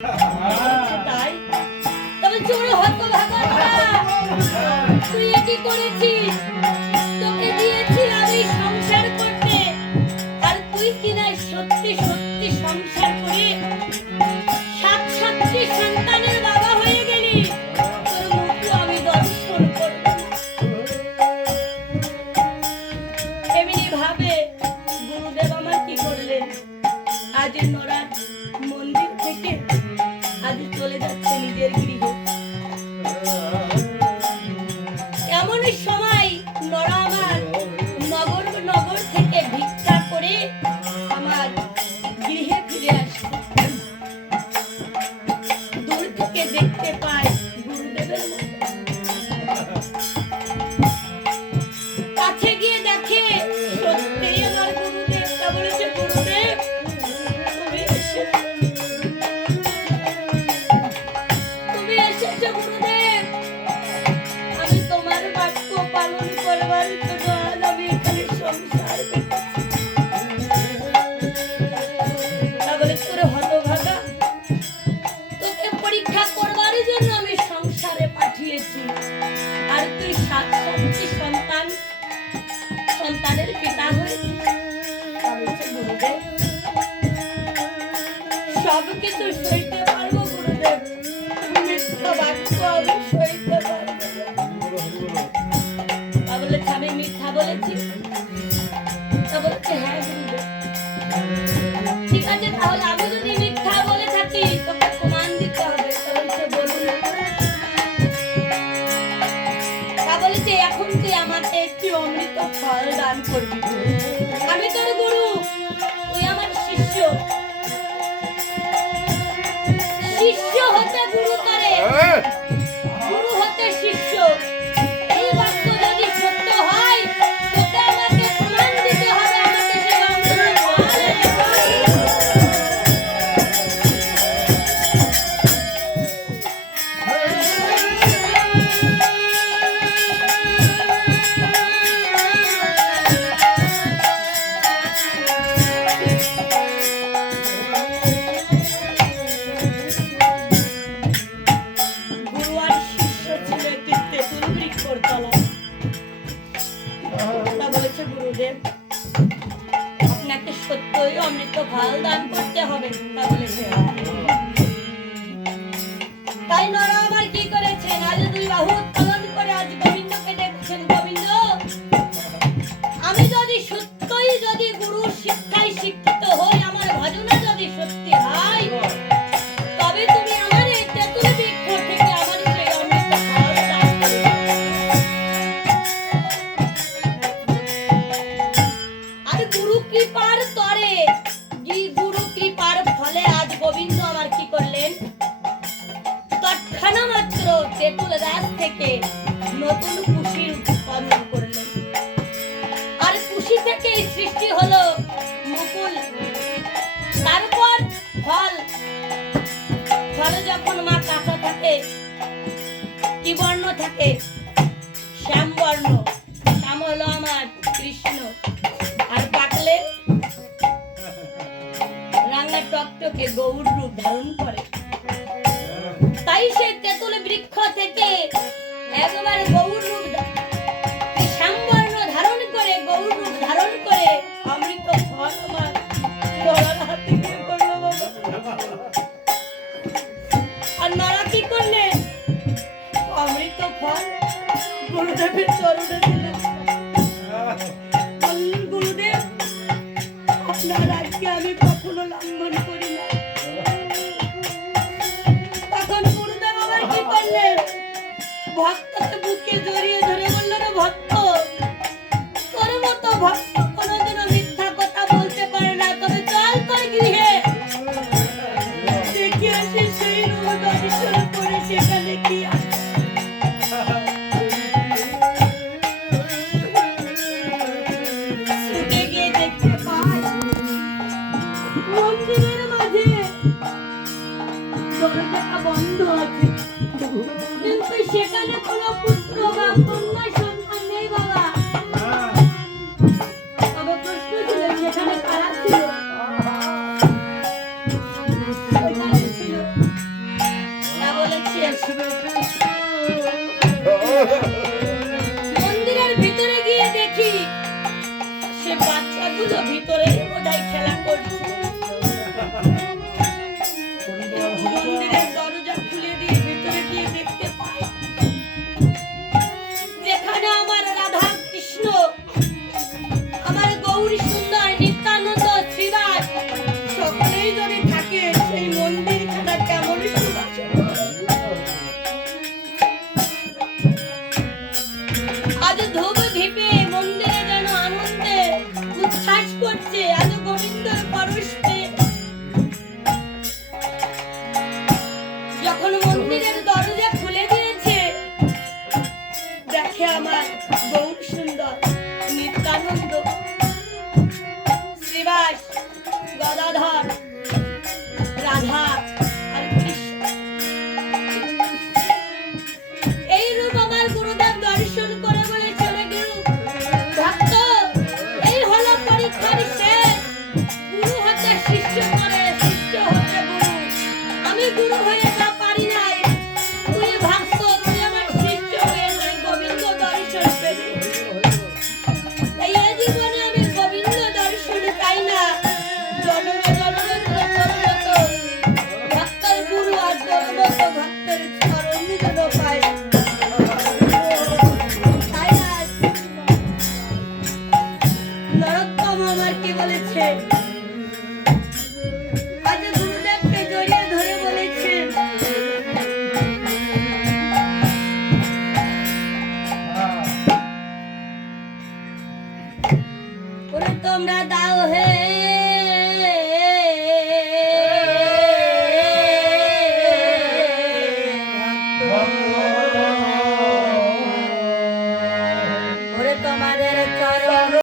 তাই তবে চোরে হতো ভাগা তুই কি করেছিস? তোকে দিয়েছিলাম এই সংসার করতে, আর তুই কিনা সত্যি সত্যি সংসার করে সাতটি সন্তানের বাবা হয়ে গেলি। তোর মুখ আমি দর্শন করব না। এমনি ভাবে গুরুদেব আমার কি করলেন, আজ নড়ার মন্দির থেকে আজ চলে যাচ্ছে নিজের গৃহে। এমন সময় নড়া আমার নগর নগর থেকে ভিক্ষা করে আমার গৃহে ফিরে আসে। দূর থেকে দেখতে পায় গুরুদেবের কাছে গিয়ে দেখে সত্যি আমার গুরুদেব। তা বলেছে, গুরুদেব তুমি এসেছো গুরুদেব, আমি তোমার বাক্য পালন করবার জন্য আজ আমি এখানে সংসার পেতেছি। তা বলে, তোর হতভাগা, তোকে পরীক্ষা করবার জন্য আমি সংসারে পাঠিয়েছি, আর তুই সাতটি সন্তানের পিতা হয়েছিস। গুরুদেব সব কিছু সইতে পারবো গুরুদেব, মিথ্যা বাক্য আমি সইতে পারবো না। তা বলেছে, আমি মিথ্যা বলেছি? তা বলেছে, হ্যাঁ গুরুদেব। ঠিক আছে, তাহলে আমি যদি মিথ্যা বলে থাকি তোকে প্রমাণ দিতে হবে। তা বলেছে, বলুন। তা বলেছে, এখন তুই আমাকে একটি অমৃত ফল দান করবি। আমি তোর গুরু, তুই আমার শিষ্য। শিষ্য হতে গুরু করে, গুরু হতে শিষ্য। এই বাক্য যদি সত্য হয় তোকে আমাকে প্রমাণ দিতে হবে। আমাকে সে আপনাকে সত্যই অমৃত ফল দান করতে হবে। তা বলেছে, তাই নরা আবার কি করেছেন, আজ দুই বাহু উত্তোলন করে আজ গোবিন্দকে ডেকেছেন। গোবিন্দ, আমি যদি সত্যই যদি গুরুর শিক্ষায় শিক্ষিত হই, আমার ভজনা যদি সত্যি হয়, তবে তুমি আমার এই তেঁতুল বৃক্ষ থেকে আমার সেই অমৃত ফল দান করবে। আর গুরু কৃপার তরে, গুরু কৃপার ফলে আজ গোবিন্দ আমার কি করলেন, তৎক্ষণা মাত্র তেঁতুল গাছ থেকে নতুন কুশি উৎপন্ন করলেন। আর কুশি থেকে সৃষ্টি হলো মুকুল। তারপর ফল, ফল যখন মা কাঁচা থাকে কি বর্ণ থাকে, শ্যাম বর্ণ। শ্যাম হলো আমার কৃষ্ণ, আর পাকলে রাঙা টকটকে গৌর রূপ ধারণ করে। তাই সেই তেঁতুল বৃক্ষ থেকে একবার গৌর রূপ শ্যামবর্ণ ধারণ করে, গৌর রূপ ধারণ করে অমৃত ফল আমার নরার হাতে দিয়ে করলো বাবা। আর নরা কি করলেন, অমৃত ফল গুরুদেবের চরণে দিলেন। গুরুদেব, আপনার আজকে আমি কখনো লঙ্ঘন করি না। তখন গুরুদেব আবার কি করলেন, ভক্তকে বুকে জড়িয়ে ধরে বললেন, ভক্ত, তোর মতো ভক্ত কোনোদিনও মিথ্যা কথা বলতে পারে না। তবে চল তোর গৃহে, দেখে আসি সেই রূপ দর্শন করে সেখানে কি আছে। মন্দিরের মাঝে দরজাটা বন্ধ আছে, কিন্তু সেখানে কোনো পুত্র বা কন্যা সন্তান নেই বাবা। তবে প্রশ্ন ছিল, সেখানে কারা ছিল? ছিল মন্দিরের দরজা খুলে দিয়ে ভিতরে গিয়ে দেখতে পাই যেখানে আমার রাধা কৃষ্ণ, আমার গৌরী সুন্দর, নিত্যানন্দ, শ্রীবাস সকলেই যদি থাকে, সেই মন্দির খানা কেমন সুবাসনা। আজ ধূপ ধিপে মন্দিরে যেন আনন্দে উচ্ছ্বাস করছে, আজ গোবিন্দর পরশে। যখন মন্দিরের দরজা খুলে দিয়েছে, দেখে আমার গৌর সুন্দর, নিত্যানন্দ, শ্রীবাস, গদাধর, রাধা আর কৃষ্ণ। এই রূপ আমার গুরুদেব দর্শন করে বলে চলে গেল, ভক্ত এই হলো পরীক্ষার শেষ। গুরু হতে শিষ্য করে, শিষ্য হতে গুরু। আমি গুরু হয়ে যা পারি নাই, তুই ভক্ত, তুই আমার শিষ্য হয়ে যাই গোবিন্দ দর্শন পেলে। এই জীবনে আমি গোবিন্দ দর্শন চাই না, জন্ম জন্মের মতো ভক্তের গুরু আর জন্মত ভক্তের চরণ যেন পাই। তাই না নরোত্তম আমার কি বলেছে, আজ গুরুদেবকে জড়িয়ে ধরে বলেছে, ওরে তোমরা দাও হে ওরে তোমাদের